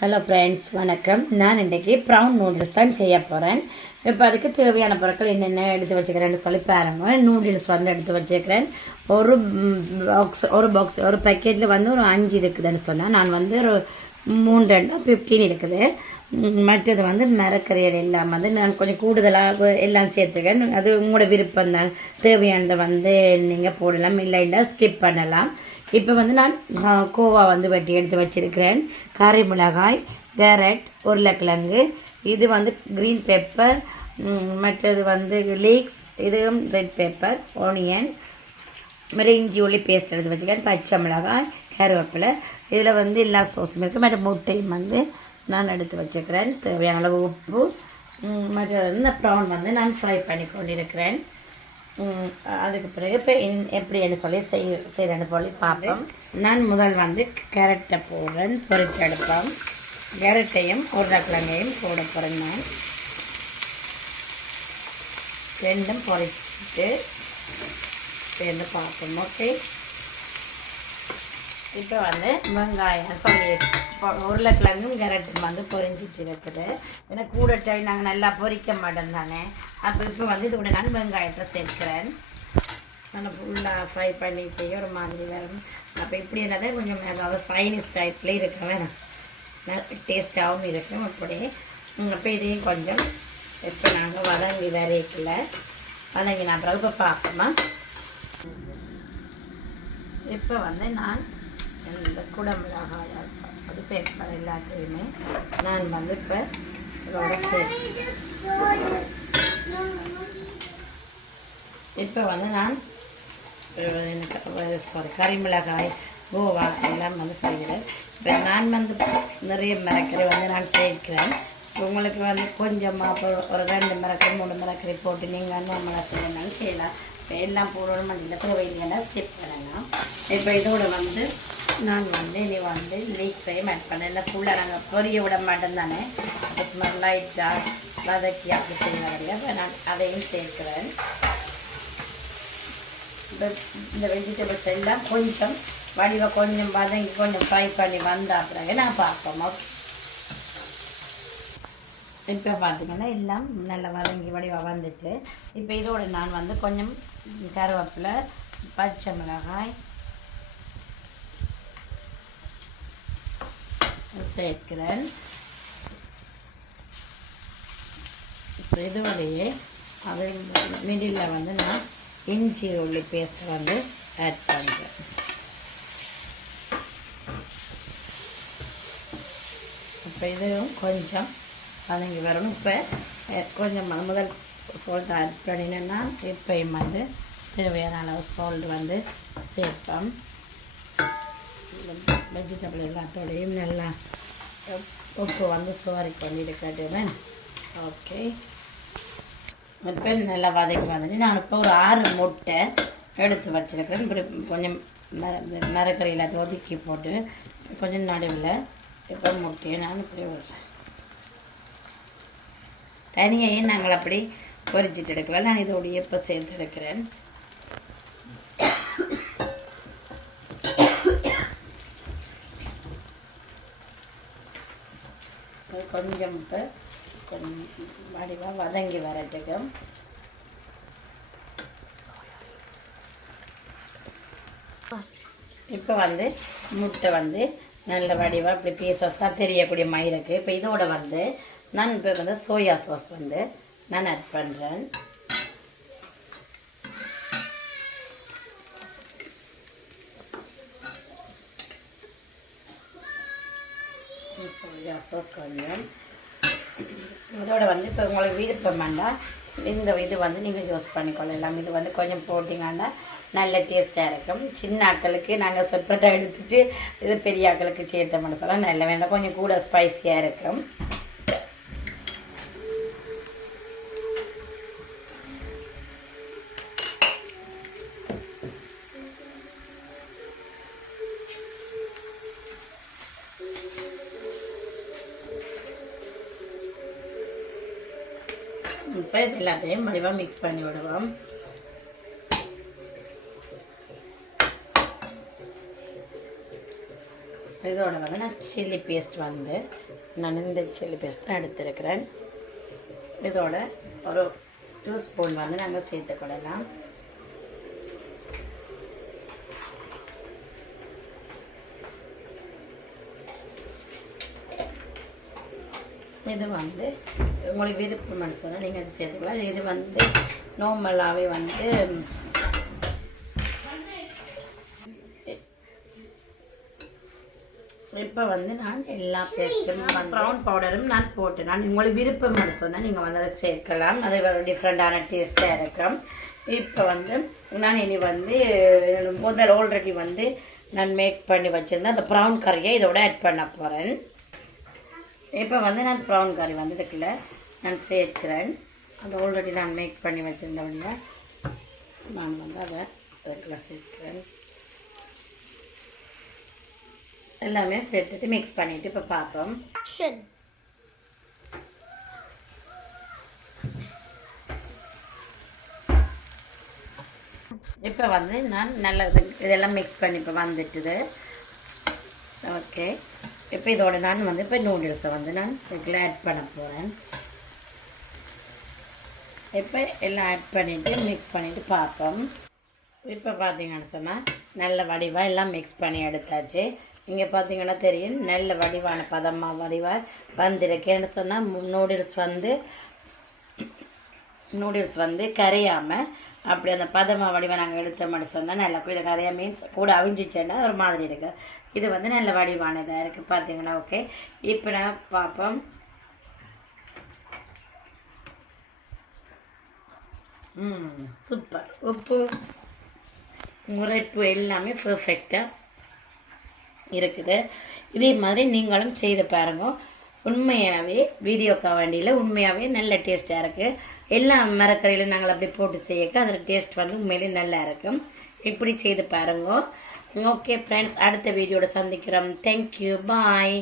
Hello friends, வணக்கம். நான் இன்றைக்கி ப்ரௌன் நூடுல்ஸ் தான் செய்ய போகிறேன். இப்போ அதுக்கு தேவையான பொருட்கள் என்னென்ன எடுத்து வச்சுக்கிறேன்னு சொல்லி பாருங்க. நூடுல்ஸ் வந்து எடுத்து வச்சுருக்கிறேன். ஒரு பேக்கெட்டில் வந்து ஒரு 5 இருக்குதுன்னு சொன்னால் நான் வந்து ஒரு 3-15 இருக்குது. மற்றது வந்து மரக்கறிகள் எல்லாம் வந்து நான் கொஞ்சம் கூடுதலாக எல்லாம் சேர்த்துக்கிறேன். அது உங்களோட விருப்பம் தான். தேவையானதை வந்து நீங்கள் போடலாம், இல்லைன்னா ஸ்கிப் பண்ணலாம். இப்போ வந்து நான் கோவா வந்து வெட்டி எடுத்து வச்சுருக்கிறேன். கறி மிளகாய், கேரட், உருளைக்கிழங்கு, இது வந்து க்ரீன் பெப்பர், மற்றது வந்து லீக்ஸ், இதுவும் ரெட் பெப்பர், ஆனியன், இஞ்சி உள்ளி பேஸ்ட் எடுத்து வச்சுக்கிறேன். பச்சை மிளகாய், கருவேப்பிலை, இதில் வந்து எல்லா சோஸும் இருக்குது. மற்ற முட்டையும் வந்து நான் எடுத்து வச்சுக்கிறேன். தேவையான அளவு உப்பு, மற்ற இந்த ப்ரௌன் வந்து நான் ஃப்ரை பண்ணி கொண்டிருக்கிறேன். அதுக்கு பிறகு இப்போ எப்படின்னு சொல்லி செய்கிறேன்னு சொல்லி பார்ப்போம். நான் முதல் வந்து கேரட்டை போடுறேன், பொரிச்சு எடுப்போம். கேரட்டையும் உருளைக்கிழங்கையும் போட போகிறேன். நான் ரெண்டும் பொரிச்சிட்டு சேர்ந்து பார்ப்போம். ஓகே, இப்போ வந்து வெங்காயம் சொல்லி உருளைக்கிழங்கும் கேரட்டும் வந்து பொரிஞ்சிட்டு இருக்குது. ஏன்னா கூட நாங்கள் நல்லா பொரிக்க மாட்டோம் தானே. அப்போ இப்போ வந்து இதோட நான் வெங்காயத்தை சேர்க்கிறேன். நல்லா ஃபுல்லாக ஃப்ரை பண்ணி செய்ய ஒரு மாதிரி வரும். அப்போ இப்படி என்னதான் கொஞ்சம் அதாவது சைனீஸ் டைப்பில் இருக்க வேணும், நல்ல டேஸ்ட்டாகவும் இருக்கும். அப்படி அப்போ இதையும் கொஞ்சம் இப்போ நாங்கள் வதங்கி வரைக்கல வதங்கின அப்புறம் இப்போ பார்ப்போமா. இப்போ வந்து நான் இந்த குடமிளகாய் அது பேப்பர் எல்லாத்தையுமே நான் வந்து இப்போ இதோட இப்போ வந்து நான் கறி மிளகாய், கோவா எல்லாம் வந்து செய்கிறேன். இப்போ நான் வந்து நிறைய மிளகறி வந்து நான் சேர்க்கிறேன். உங்களுக்கு வந்து கொஞ்சமாக ஒரு 2 மிளகறி 3 மிளகறி போட்டு நீங்கள் நம்மளாக செய்யணும்னு செய்யலாம். இப்போ எல்லாம் போடணும் இல்லை தேவையில்லைன்னா ஸ்கிப் பண்ணலாம். இப்போ இதோட வந்து நான் வந்து இனி வந்து லீக்ஸையும் ஆட் பண்ணேன். இல்லை ஃபுல்லாக நாங்கள் பொரிய விட மாட்டோம் தானே, அது சும்மா லைட்டாக வதக்கி அப்படி செய்வாங்க. இப்போ நான் அதையும் சேர்க்கிறேன். இந்த வெஜிடபிள்ஸ் எல்லாம் கொஞ்சம் வடிவாக கொஞ்சம் வதங்கி கொஞ்சம் ஃப்ரை பண்ணி வந்த பிறகு நான் பார்ப்போம். இப்போ பார்த்திங்கன்னா எல்லாம் நல்லா வதங்கி வடிவாக வந்துட்டு இப்போ இதோட நான் வந்து கொஞ்சம் கருவேப்பிலை, பச்சை மிளகாய் சேர்க்கிறேன். இப்போ இதோடையே அது மிடில் வந்து நான் இஞ்சி உள்ளி பேஸ்ட்டை வந்து ஆட் பண்ணுறேன். இப்போ இதுவும் கொஞ்சம் வதங்கி வரணும். இப்போ கொஞ்சம் முதல் சால்ட் ஆட் பண்ணினேன்னா இப்பையும் வந்து தேவையான அளவு சால்ட் வந்து சேர்ப்போம். வெஜிடபிள் எல்லாத்தோடையும் நல்லா உப்பு வந்து சோரி பண்ணியிருக்கேன். ஓகே, இப்போ நல்லா வதக்கி நான் இப்போ ஒரு 6 முட்டை எடுத்து வச்சுருக்கிறேன். இப்படி கொஞ்சம் மரக்கறியில் ஒதுக்கி போட்டு கொஞ்சம் நடுவில் இப்போ முட்டையை நான் இப்படி விடுறேன். தனியாக நாங்கள் அப்படி பொரிச்சிட்டு எடுக்கலாம். நான் இதோடைய இப்போ சேர்த்து எடுக்கிறேன். கொஞ்சம் இப்போ கொஞ்சம் வடிவாக வதங்கி வரட்டுக்கு இப்போ வந்து முட்டை வந்து நல்ல வடிவாக இப்படி பீசஸாக தெரியக்கூடிய மயிருக்கு. இப்போ இதோட வந்து நான் இப்போ வந்து சோயா சாஸ் வந்து நான் ஆட் பண்ணுறேன். சோயா சாஸ் கொஞ்சம் இதோட வந்து இப்போ உங்களுக்கு விருப்பம் வேண்டாம் இந்த இது வந்து நீங்கள் யூஸ் பண்ணிக்கொள்ளலாம். இது வந்து கொஞ்சம் போட்டிங்கன்னா நல்ல டேஸ்ட்டாக இருக்கும். சின்ன ஆட்களுக்கு நாங்கள் செப்பரேட்டாக எடுத்துகிட்டு இது பெரிய ஆட்களுக்கு சேர்த்த மனசெல்லாம் நல்ல வேண்டாம், கொஞ்சம் கூட ஸ்பைஸியாக இருக்கும். இப்போ இது எல்லாத்தையும் வடிவாக மிக்ஸ் பண்ணி விடுவோம். இதோட வந்து நான் சில்லி பேஸ்ட் வந்து நான் இந்த சில்லி பேஸ்ட் தான் எடுத்துருக்கிறேன். இதோட ஒரு 2 ஸ்பூன் வந்து நாங்கள் சேர்த்துக்கொள்ளலாம். இது வந்து உங்களுக்கு விருப்பம்னு சொன்னால் நீங்கள் அது சேர்த்துக்கலாம். இது வந்து நார்மலாகவே வந்து இப்போ வந்து நான் எல்லா பேஸ்ட்டும் ப்ரௌன் பவுடரும் நான் போட்டேன். நான் உங்களுக்கு விருப்பம்னு சொன்னால் நீங்கள் வந்து அதை சேர்க்கலாம். அது ஒரு டிஃப்ரெண்ட்டான டேஸ்ட்டாக இருக்கும். இப்போ வந்து நான் இனி வந்து முதல் ஆல்ரெடி வந்து நான் மேக் பண்ணி வச்சுருந்தேன் அந்த ப்ரௌன் கறியை இதோட ஆட் பண்ண போகிறேன். இப்போ வந்து நான் ப்ரௌன் கறி வந்து இதுக்குள்ள நான் சேர்க்கிறேன். அது ஆல்ரெடி நான் மேக் பண்ணி வச்சுருந்தவங்க நான் வந்து அதை இதுக்குள்ள சேர்க்கிறேன். எல்லாமே சேர்த்துட்டு மிக்ஸ் பண்ணிவிட்டு இப்போ பார்ப்போம். இப்போ வந்து நான் நல்லா இதெல்லாம் மிக்ஸ் பண்ணி இப்போ வந்துட்டுது. ஓகே, இப்போ இதோட நான் வந்து இப்போ நூடுல்ஸை வந்து நான் இதுக்குள்ள ஆட் பண்ண போகிறேன். இப்போ எல்லாம் ஆட் பண்ணிவிட்டு மிக்ஸ் பண்ணிவிட்டு பார்ப்போம். இப்போ பார்த்தீங்கன்னு சொன்னால் நல்ல வடிவாக எல்லாம் மிக்ஸ் பண்ணி எடுத்தாச்சு. இங்கே பார்த்தீங்கன்னா தெரியும் நல்ல வடிவான வடிவாக வந்திருக்கேன்னு சொன்னால் நூடுல்ஸ் வந்து கரையாமல் அப்படி அந்த வடிவை நாங்கள் எடுத்தோம்னு சொன்னால் நல்லா இதை கரையா மீன்ஸ் கூட அவிஞ்சிட்டேன்னா ஒரு மாதிரி இருக்குது. இது வந்து நல்ல வடிவானதாக இருக்குது பார்த்தீங்கன்னா. ஓகே, இப்போ நான் பார்ப்போம். சூப்பர். உப்பு உரைப்பு எல்லாமே பர்ஃபெக்டாக இருக்குது. இதே மாதிரி நீங்களும் செய்து பாருங்க. உண்மையாகவே வீடியோக்காக வேண்டியில் உண்மையாகவே நல்ல டேஸ்ட்டாக இருக்குது. எல்லா மரக்கறியிலும் நாங்கள் அப்படி போட்டு செய்யக்க அதில் டேஸ்ட் வந்து உண்மையிலே நல்லா இருக்கும். இப்படி செய்து பாருங்க. ஓகே ஃப்ரெண்ட்ஸ், அடுத்த வீடியோட சந்திக்கிறோம். தேங்க்யூ, பாய்.